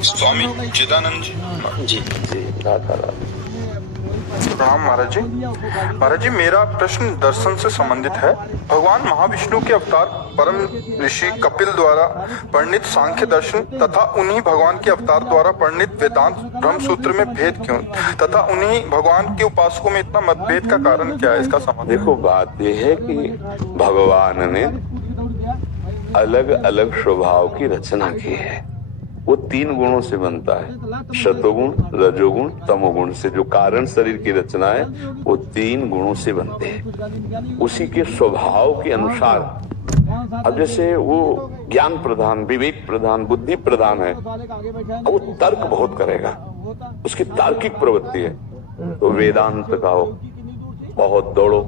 स्वामी चिदानंद जी। जी राधा राधा। प्रणाम महाराज जी। महाराज जी, मेरा प्रश्न दर्शन से संबंधित है। भगवान महाविष्णु के अवतार परम ऋषि कपिल द्वारा वर्णित सांख्य दर्शन तथा उन्हीं भगवान के अवतार द्वारा वर्णित वेदांत ब्रह्म सूत्र में भेद क्यों, तथा उन्हीं भगवान के उपासकों में इतना मतभेद का कारण क्या है? इसका समाधान। देखो, बात यह है कि भगवान ने अलग अलग स्वभाव की रचना की है। वो 3 गुणों से बनता है, सतोगुण, रजोगुण, तमोगुण से। जो कारण शरीर की रचना है वो 3 गुणों से बनते हैं, उसी के स्वभाव के अनुसार। अब जैसे वो ज्ञान प्रधान, विवेक प्रधान, बुद्धि प्रधान है, वो तर्क बहुत करेगा, उसकी तार्किक प्रवृत्ति है। तो वेदांत का हो, बहुत दौड़ो,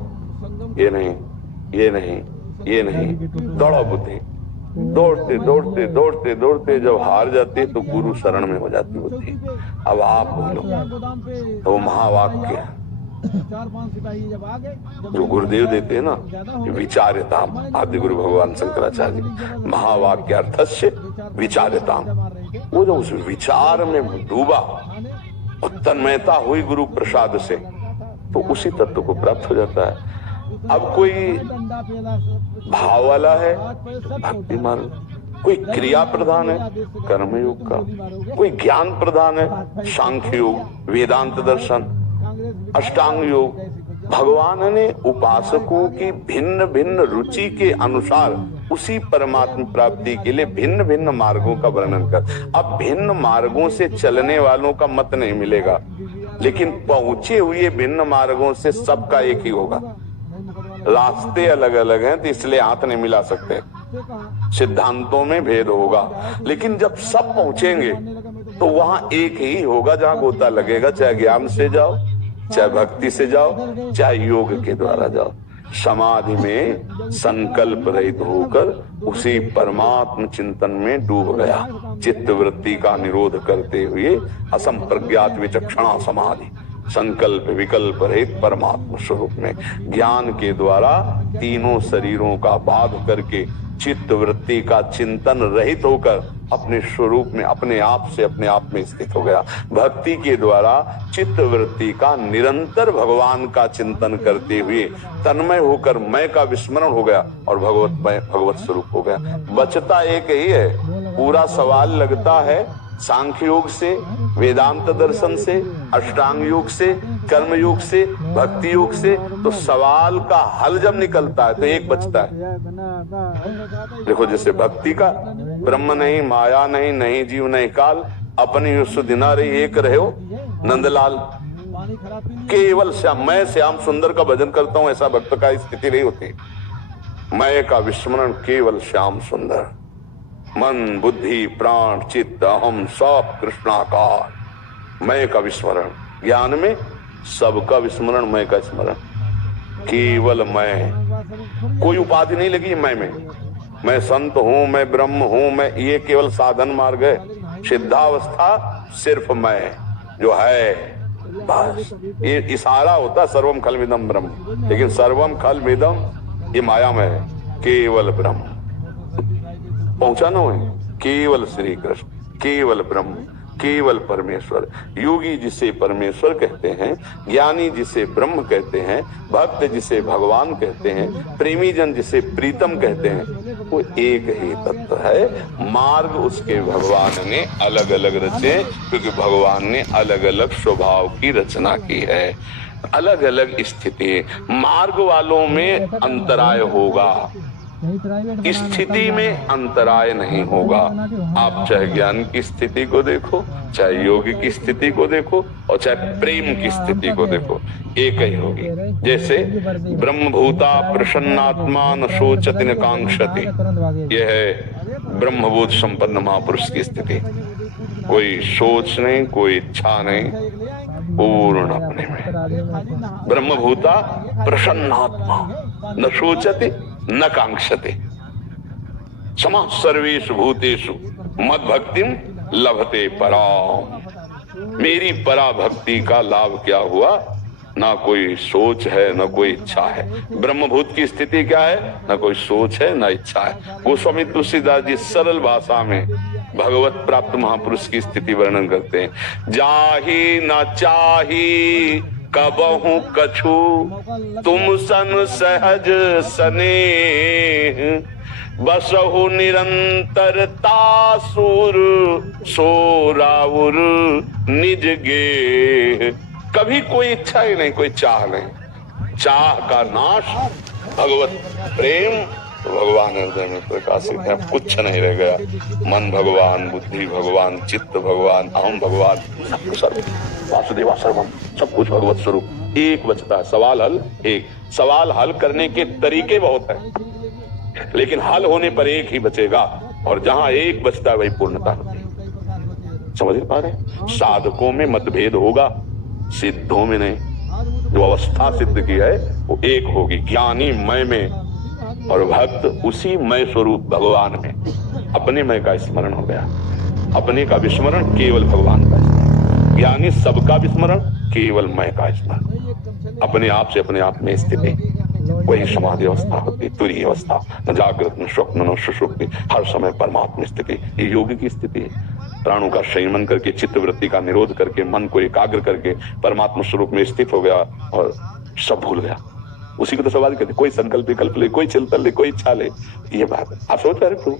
ये नहीं, ये नहीं, ये नहीं, दौड़ो बुद्धि। दौड़ते दौड़ते दौड़ते दौड़ते जब हार जाती है तो गुरु शरण में हो जाती बुद्धि। अब आप बोलो, तो महावाक्य जो गुरुदेव देते हैं ना, विचार्यताम, आदि गुरु भगवान शंकराचार्य, महावाक्यार्थस्य विचार्यताम। वो जो उस विचार में डूबा और तन्मयता हुई गुरु प्रसाद से, तो उसी तत्व को प्राप्त हो जाता है। अब कोई भाव वाला है, भक्ति मार्ग, कोई क्रिया प्रधान है, कर्मयोग का, कोई ज्ञान प्रधान है, सांख्य योग, वेदांत दर्शन, अष्टांग योग। भगवान ने उपासकों की भिन्न भिन्न रुचि के अनुसार उसी परमात्मा प्राप्ति के लिए भिन्न भिन्न मार्गों का वर्णन कर। अब भिन्न मार्गों से चलने वालों का मत नहीं मिलेगा, लेकिन पहुंचे हुए भिन्न मार्गों से सबका एक ही होगा। रास्ते अलग अलग हैं तो इसलिए हाथ नहीं मिला सकते, सिद्धांतों में भेद होगा, लेकिन जब सब पहुंचेंगे तो वहां एक ही होगा जहां गोता लगेगा। चाहे ज्ञान से जाओ, चाहे भक्ति से जाओ, चाहे योग के द्वारा जाओ। समाधि में संकल्प रहित होकर उसी परमात्म चिंतन में डूब गया, चित्त वृत्ति का निरोध करते हुए असंप्रज्ञात विचक्षणा समाधि, संकल्प विकल्प रहित परमात्मा स्वरूप में ज्ञान के द्वारा तीनों शरीरों का बाध करके चित्त वृत्ति का चिंतन रहित होकर अपने स्वरूप में अपने आप से अपने आप में स्थित हो गया। भक्ति के द्वारा चित्त वृत्ति का निरंतर भगवान का चिंतन करते हुए तन्मय होकर मैं का विस्मरण हो गया और भगवत स्वरूप हो गया। बचता एक ही है। पूरा सवाल लगता है सांख्य योग से, वेदांत दर्शन से, अष्टांग योग से, कर्म योग से, भक्ति योग से। तो सवाल का हल जब निकलता है तो एक बचता है। देखो, जैसे भक्ति का, ब्रह्म नहीं, माया नहीं, नहीं जीव नहीं काल, अपनी सुधिना रही एक रहे हो नंदलाल। केवल श्याम, मैं श्याम सुंदर का भजन करता हूं, ऐसा भक्त का स्थिति नहीं होती। मैं का विस्मरण केवल श्याम सुंदर, मन बुद्धि प्राण चित्त अहम सब कृष्णाकार, मैं का विस्मरण। ज्ञान में सबका विस्मरण, मैं का स्मरण, केवल मैं। कोई उपाधि नहीं लगी मैं संत हूं, मैं ब्रह्म हूं, मैं, ये केवल साधन मार्ग है। सिद्धावस्था सिर्फ मैं जो है, बस ये इशारा होता सर्वम खलमिदम ब्रह्म, लेकिन सर्वम खलमिदम ये माया में है, केवल ब्रह्म। पहुंचाना हो केवल श्री कृष्ण, केवल ब्रह्म, केवल परमेश्वर। योगी जिसे परमेश्वर कहते हैं, ज्ञानी जिसे ब्रह्म कहते हैं, भक्त जिसे भगवान कहते हैं, प्रेमी जन जिसे प्रीतम कहते हैं, वो एक ही तत्व है। मार्ग उसके भगवान ने अलग अलग रचे, क्योंकि भगवान ने अलग अलग स्वभाव की रचना की है, अलग अलग स्थिति। मार्ग वालों में अंतराय होगा, स्थिति में अंतराय नहीं होगा। आप चाहे ज्ञान की स्थिति को देखो, चाहे योगी की स्थिति को देखो, और चाहे प्रेम की स्थिति को देखो, एक ही होगी। जैसे ब्रह्मभूता प्रसन्नात्मा न शोचति न कांक्षति, यह है ब्रह्मबोध संपन्न महापुरुष की स्थिति। कोई सोच नहीं, कोई इच्छा नहीं, पूर्ण अपने में। ब्रह्मभूता प्रसन्नात्मा न शोचति न कांक्षते, समा सर्वेषु भूतेषु मद भक्तिम लभते पराम। मेरी पराभक्ति का लाभ क्या हुआ? ना कोई सोच है, ना कोई इच्छा है। ब्रह्मभूत की स्थिति क्या है? ना कोई सोच है, ना इच्छा है। गोस्वामी तुलसीदास जी सरल भाषा में भगवत प्राप्त महापुरुष की स्थिति वर्णन करते हैं। जाही न चाही कबहू कछु, तुम सन सहज सनेह, बसहु निरंतरता सुर, सो राउर निज गेह। कभी कोई इच्छा ही नहीं, कोई चाह नहीं। चाह का नाश भगवत प्रेम, तो भगवान हृदय में प्रकाशित है। कुछ नहीं रह गया। मन भगवान, बुद्धि भगवान, चित्त भगवान, अहम भगवान, सब वासुदेवा सर्वम, सब कुछ भगवत स्वरूप। एक बचता है, सवाल हल एक। सवाल हल करने के तरीके बहुत है, लेकिन हल होने पर एक ही बचेगा, और जहां एक बचता है वही पूर्णता होती है। समझ पा रहे? साधकों में मतभेद होगा, सिद्धों में नहीं। जो अवस्था सिद्ध की है वो एक होगी, ज्ञानी मय में और भक्त उसी मय स्वरूप भगवान में। अपने मय का स्मरण हो गया, अपने का विस्मरण, केवल भगवान का स्मरण। ज्ञानी सबका विस्मरण, केवल मय का स्मरण। अपने आप से अपने आप में स्थिति, वही समाधि अवस्था होती, तुरीय अवस्था। न जागृत, न स्वप्न, न सुषुप्ति, हर समय परमात्मा स्थिति। ये योग की स्थिति है। प्राणों का संयमन करके, चित्त वृत्ति का निरोध करके, मन को एकाग्र करके परमात्मा स्वरूप में स्थित हो गया और सब भूल गया। उसी को तो सवाल कहते, कोई संकल्प विकल्प ले, कोई चिंतन ले, कोई इच्छा ले। ये बात आप सोच रहे प्रभु।